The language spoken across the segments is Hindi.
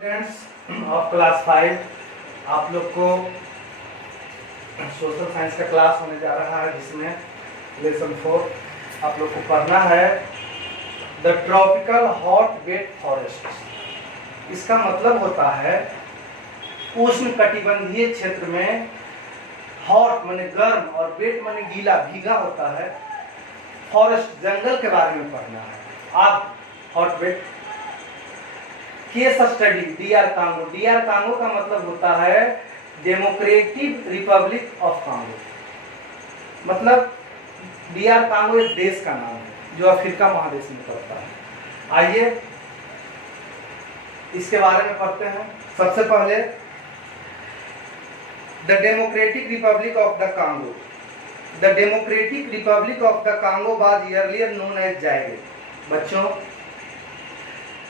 स्टूडेंट्स ऑफ क्लास 5 आप लोग को सोशल साइंस का क्लास होने जा रहा है, जिसमें लेसन 4 आप लोग को पढ़ना है the tropical hot wet forest. इसका मतलब होता है उष्ण कटिबंधीय क्षेत्र में हॉट माने गर्म और वेट माने गीला भीगा होता है फॉरेस्ट जंगल के बारे में पढ़ना है। आप hot wet case study DR Congo. DR Congo का मतलब होता है डेमोक्रेटिक रिपब्लिक ऑफ कांगो। मतलब डीआर कांगो एक देश का नाम है जो अफ्रीका महादेश में पड़ता है। आइए इसके बारे में पढ़ते हैं। सबसे पहले the democratic Republic of the Congo. The democratic Republic of the Congo was earlier known as Zaire. बच्चों,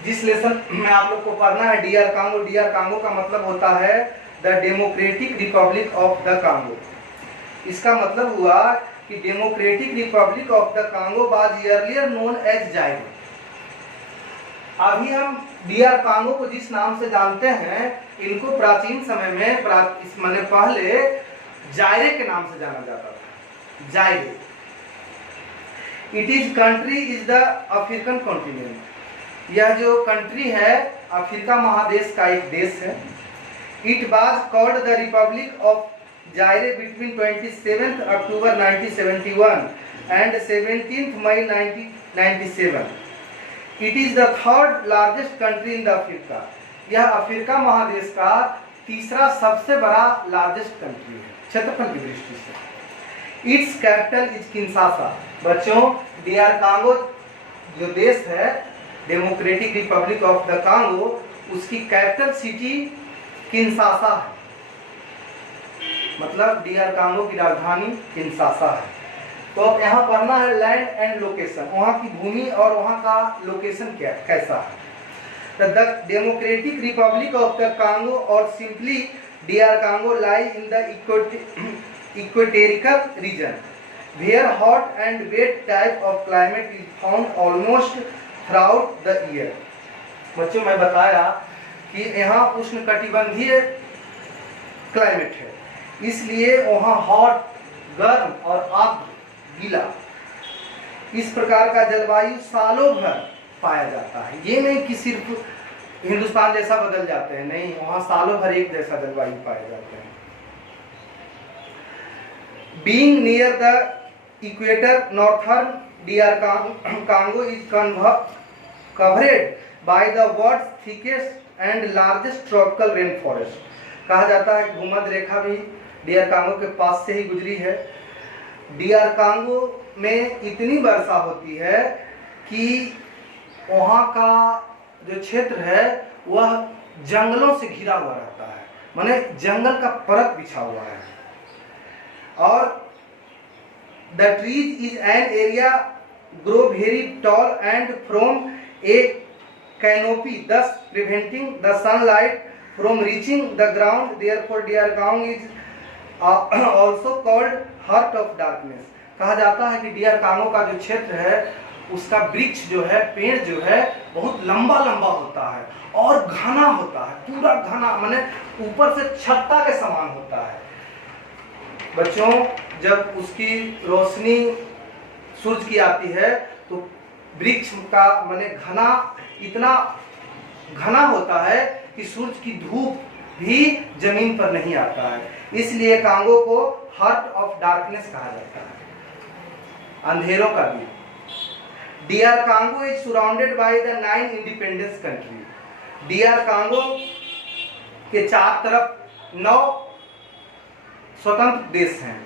जिस लेसन में आप लोग को पढ़ना है डीआर कांगो, डीआर कांगो का मतलब होता है the democratic Republic of the Congo. इसका मतलब हुआ कि Democratic Republic of the Congo was earlier known as Zaire. अभी हम डीआर कांगो को जिस नाम से जानते हैं, इनको प्राचीन समय में माने पहले जायरे के नाम से जाना जाता था। जायरे। It is country is the African continent. यह जो कंट्री है अफ्रीका महादेश का एक देश है। It was called the Republic of Zaire between 27 October 1971 and 17 May 1997। It is the third largest country in the Africa. यह अफ्रीका महादेश का तीसरा सबसे बड़ा लार्जेस्ट कंट्री है क्षेत्रफल की दृष्टि से। It's capital is Kinshasa. बच्चों, डीआर कांगो जो देश है Democratic Republic of the Congo, उसकी कैपिटल सिटी किंशासा है। मतलब डीआर कांगो की राजधानी किंशासा है। तो अब यहाँ पढ़ना है लैंड एंड लोकेशन, वहाँ की भूमि और वहाँ का लोकेशन क्या कैसा है। The democratic Republic of the Congo और simply DR Congo lie in the equatorial region where hot and wet type of climate is found almost throughout the year. बच्चों, मैं बताया कि यहाँ उष्ण कटिबंधीय क्लाइमेट है, इसलिए वहाँ हॉट गर्म और आर्द्र गीला इस प्रकार का जलवायु सालों भर पाया जाता है। ये नहीं कि सिर्फ हिंदुस्तान जैसा बदल जाते हैं, नहीं, वहाँ सालों भर एक जैसा जलवायु पाए जाते हैं। Being near the equator northern DR Congo is covered by the world's thickest and largest tropical rainforest। कहा जाता है कि भूमध्य रेखा भी डीआर कांगो के पास से ही गुजरी है। डीआर कांगो में इतनी वर्षा होती है कि वहाँ का जो क्षेत्र है वह जंगलों से घिरा हुआ रहता है, माने जंगल का परत बिछा हुआ है। और the trees is an area grow very tall and from a canopy, thus preventing the sunlight from reaching the ground. Therefore DR Congo is also called heart of darkness। कहा जाता है कि डीआर कांगो का जो क्षेत्र है उसका वृक्ष जो है, पेड़ जो है, बहुत लंबा लंबा होता है और घना होता है, पूरा घना, माने ऊपर से छत्ता के समान होता है। बच्चों, जब उसकी रोशनी सूरज की आती है तो वृक्ष का माने घना इतना घना होता है कि सूरज की धूप भी जमीन पर नहीं आता है, इसलिए कांगो को हार्ट ऑफ डार्कनेस कहा जाता है, अंधेरों का भी। DR Congo is surrounded by the 9 independence country. DR Congo के चार तरफ 9 स्वतंत्र देश हैं।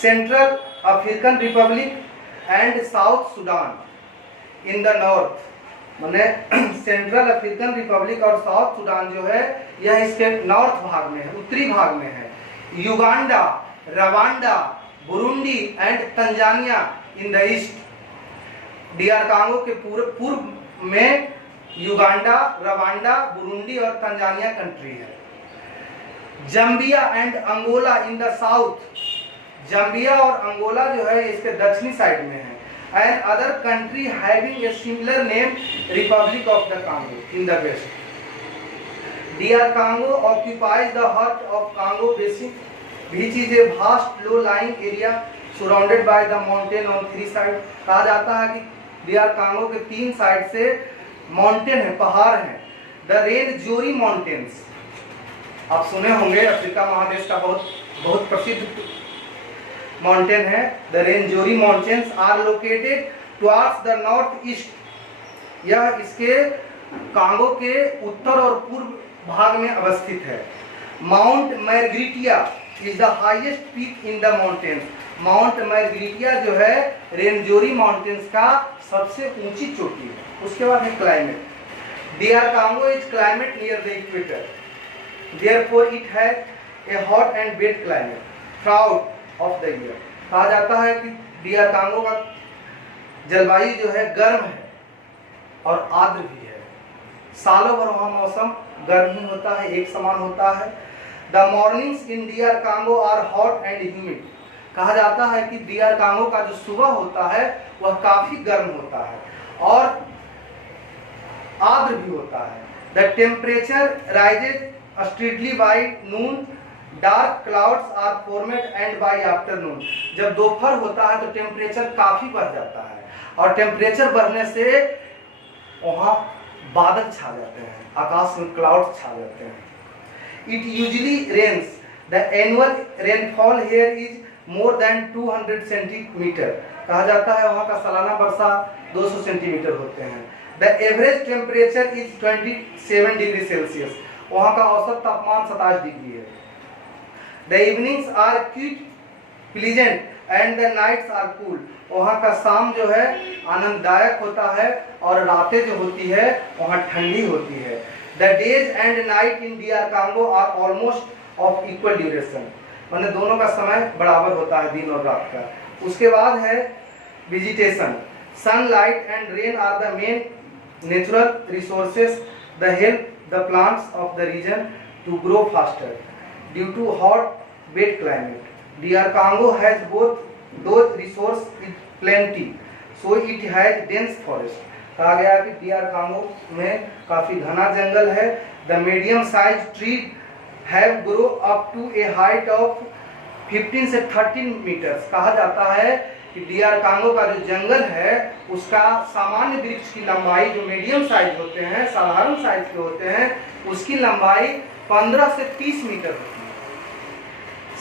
Central African Republic and South Sudan in the north. माने सेंट्रल अफ्रीकन रिपब्लिक और साउथ सुडान जो है यह इसके नॉर्थ भाग में है, उत्तरी भाग में है। Uganda, Rwanda, Burundi and Tanzania in the east. DR Congo के पूर्व में युगांडा, रवांडा, बुरुंडी और तंजानिया कंट्री है। Zambia and Angola in the south. Zambia और अंगोला जो है इसके दक्षिणी साइड में है। And other country having a similar name Republic of the Congo in the west. DR Congo occupies the heart of Congo Basin, which is a vast low-lying area surrounded by the mountain on 3 sides। कहा जाता है कि DR Congo के 3 साइड से माउंटेन है, पहाड़ हैं। द रेनजोरी माउंटेन्स, आप सुने होंगे, अफ्रीका महादेश का बहुत प्रसिद्ध माउंटेन है। The Rwenzori mountains are located towards the north east. यह इसके कांगो के उत्तर और पूर्व भाग में अवस्थित है। Mount Margherita is the highest peak in the mountains. Mount Margherita जो है रेनजोरी माउंटेन्स का सबसे ऊंची चोटी है। उसके बाद है climate. DR Congo is climate near the equator, therefore it has a hot and wet climate throughout of the year। कहा जाता है कि DR Congo का जलवायु जो है गर्म है और आर्द्र भी है। सालों भर वहाँ मौसम गर्म ही होता है, एक समान होता है। The mornings in DR Congo are hot and humid. कहा जाता है कि DR Congo का जो सुबह होता है वह काफी गर्म होता है और आर्द्र भी होता है। The temperature rises steadily by noon, dark clouds are formed and by afternoon. जब दोपहर होता है तो टेम्परेचर काफी बढ़ जाता है और टेम्परेचर बढ़ने से वहाँ बादल छा जाते हैं, आकाश में क्लाउड्स छा जाते हैं। It usually rains, the annual rainfall here is more than 200 centimetre. कहा जाता है वहाँ का सालाना वर्षा 200 सेंटीमीटर होते हैं। The average temperature is 27 degree Celsius. वहाँ का औसत तापमान 27 डिग्री है। The evenings are quite pleasant and the nights are cool. वहाँ का शाम जो है आनंददायक होता है और रातें जो होती है वहाँ ठंडी होती है। The days and night in DR Congo are almost of equal duration. मैंने दोनों का समय बराबर होता है, दिन और रात का। उसके बाद है vegetation. Sunlight and rain are the main natural resources the help the plants of the region to grow faster due to hot wet climate. DR Congo has both those resource is plenty, so it has dense forest। कहा गया कि DR Congo में काफी घना जंगल है। The medium sized tree have grow up to a height of 15 से 13 meters। कहा जाता है कि DR Congo का जो जंगल है उसका सामान्य वृक्ष की लंबाई जो मीडियम साइज होते हैं, साधारण साइज के होते हैं, उसकी लंबाई 15 से 30 मीटर होती है।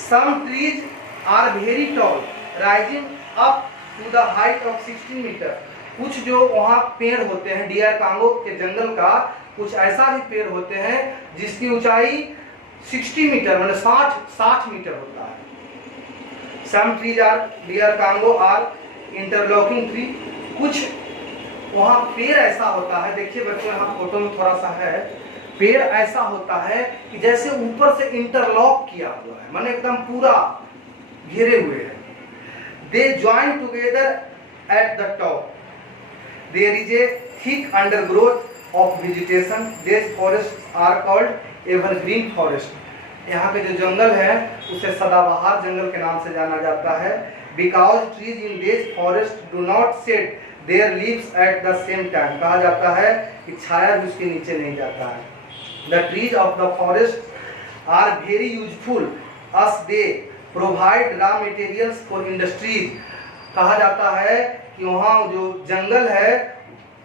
Some trees are very tall, rising up to the height of 16 meter। कुछ जो वहाँ पेड़ होते हैं DR Congo के जंगल का, कुछ ऐसा भी पेड़ होते हैं जिसकी ऊंचाई 60 मीटर मतलब 60 मीटर होता है। Some trees are DR Congo are interlocking tree। कुछ वहाँ पेड़ ऐसा होता है, देखिए बच्चों यहाँ फोटो में थोड़ा सा है, पेड़ ऐसा होता है कि जैसे ऊपर से इंटरलॉक किया हुआ है, माने एकदम पूरा घेरे हुए हैं। They join together at the top। There is a thick undergrowth of vegetation। These forests are called evergreen forest। यहाँ के जो जंगल है उसे सदाबहार जंगल के नाम से जाना जाता है। Because trees in these forests do not shed their leaves at the same time। कहा जाता है कि छाया भी उसके नीचे नहीं जाता है। The trees of the forest are very useful as they provide raw materials for industries। कहा जाता है कि वहाँ जो जंगल है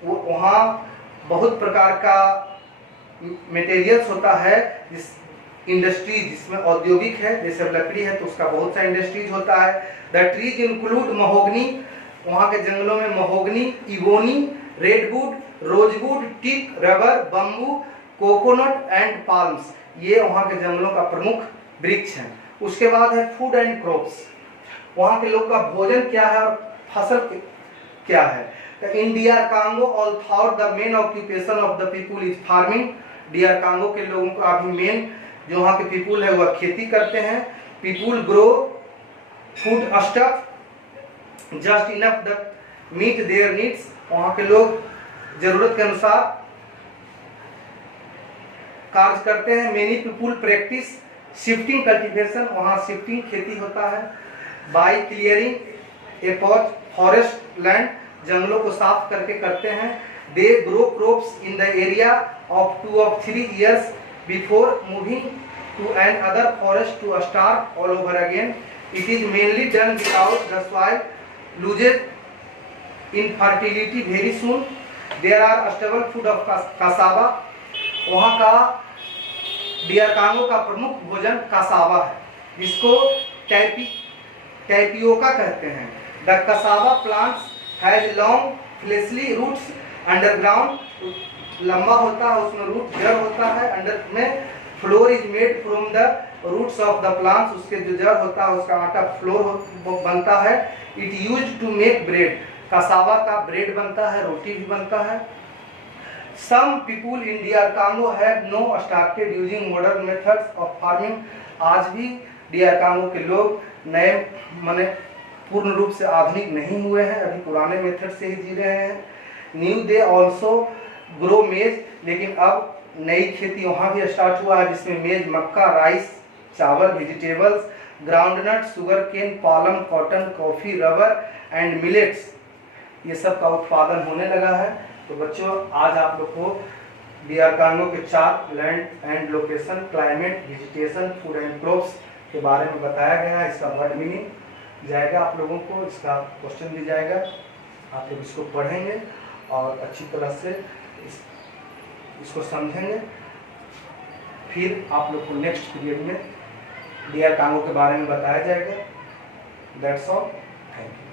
वो वहाँ बहुत प्रकार का मटेरियल्स होता है, जिस इंडस्ट्रीज जिसमें औद्योगिक है, जैसे लकड़ी है तो उसका बहुत सा इंडस्ट्रीज होता है। The trees include mahogany. वहाँ के जंगलों में mahogany, ebony, redwood, rosewood, teak, rubber, bamboo, coconut and palms. ये वहाँ के जंगलों का प्रमुख वृक्ष हैं। उसके बाद है फूड एंड क्रॉप्स। वहाँ के लोग का भोजन क्या है और फसल क्या है। इन DR Congo although the main occupation of the people is farming। DR Congo के लोगों का अभी मेन जो वहाँ के पीपुल है वह खेती करते हैं। People grow food stuff just enough the meet their needs. वहाँ के लोग जरूरत के अनुसार कार्य करते हैं। Many people practise shifting cultivation. वहाँ शिफ्टिंग खेती होता है। By clearing a forest land. जंगलों को साफ करके करते हैं। They grow crops in the area of 2 or 3 years before moving to another forest to start all over again. It is mainly done because the soil loses in fertility very soon. There are stable food of cassava. वहाँ का डियर कांगो का प्रमुख भोजन कासावा है, जिसको टैपियोका कहते हैं। The cassava plants has long fleshy roots underground. लंबा होता है, उसमें रूट जड़ होता है अंडर में। Flour is made from the roots of the plants, उसके जो जड़ होता है उसका आटा फ्लोर बनता है। It use to make bread, cassava का ब्रेड बनता है, रोटी भी बनता है। Some people in DR Congo have no started using modern methods of farming. आज भी डियर कांगो के लोग नए माने पूर्ण रूप से आधुनिक नहीं हुए हैं, अभी पुराने मेथड से ही जी रहे हैं। न्यू दे ऑल्सो ग्रो मेज, लेकिन अब नई खेती वहाँ भी स्टार्ट हुआ है, जिसमें मेज, मक्का, राइस, चावल, vegetables, groundnut, sugar cane, palm, cotton, coffee, rubber and millets, ये सब का उत्पादन होने लगा है। तो बच्चों, आज आप लोग को डियर कांगो के 4 land and location, climate, vegetation, food and crops के बारे में बताया गया है। इसका वर्ड मीनिंग जाएगा आप लोगों को, इसका क्वेश्चन भी जाएगा, आप लोग इसको पढ़ेंगे और अच्छी तरह से इसको समझेंगे। फिर आप लोग को नेक्स्ट पीरियड में डियर कांगो के बारे में बताया जाएगा। That's all, thank you.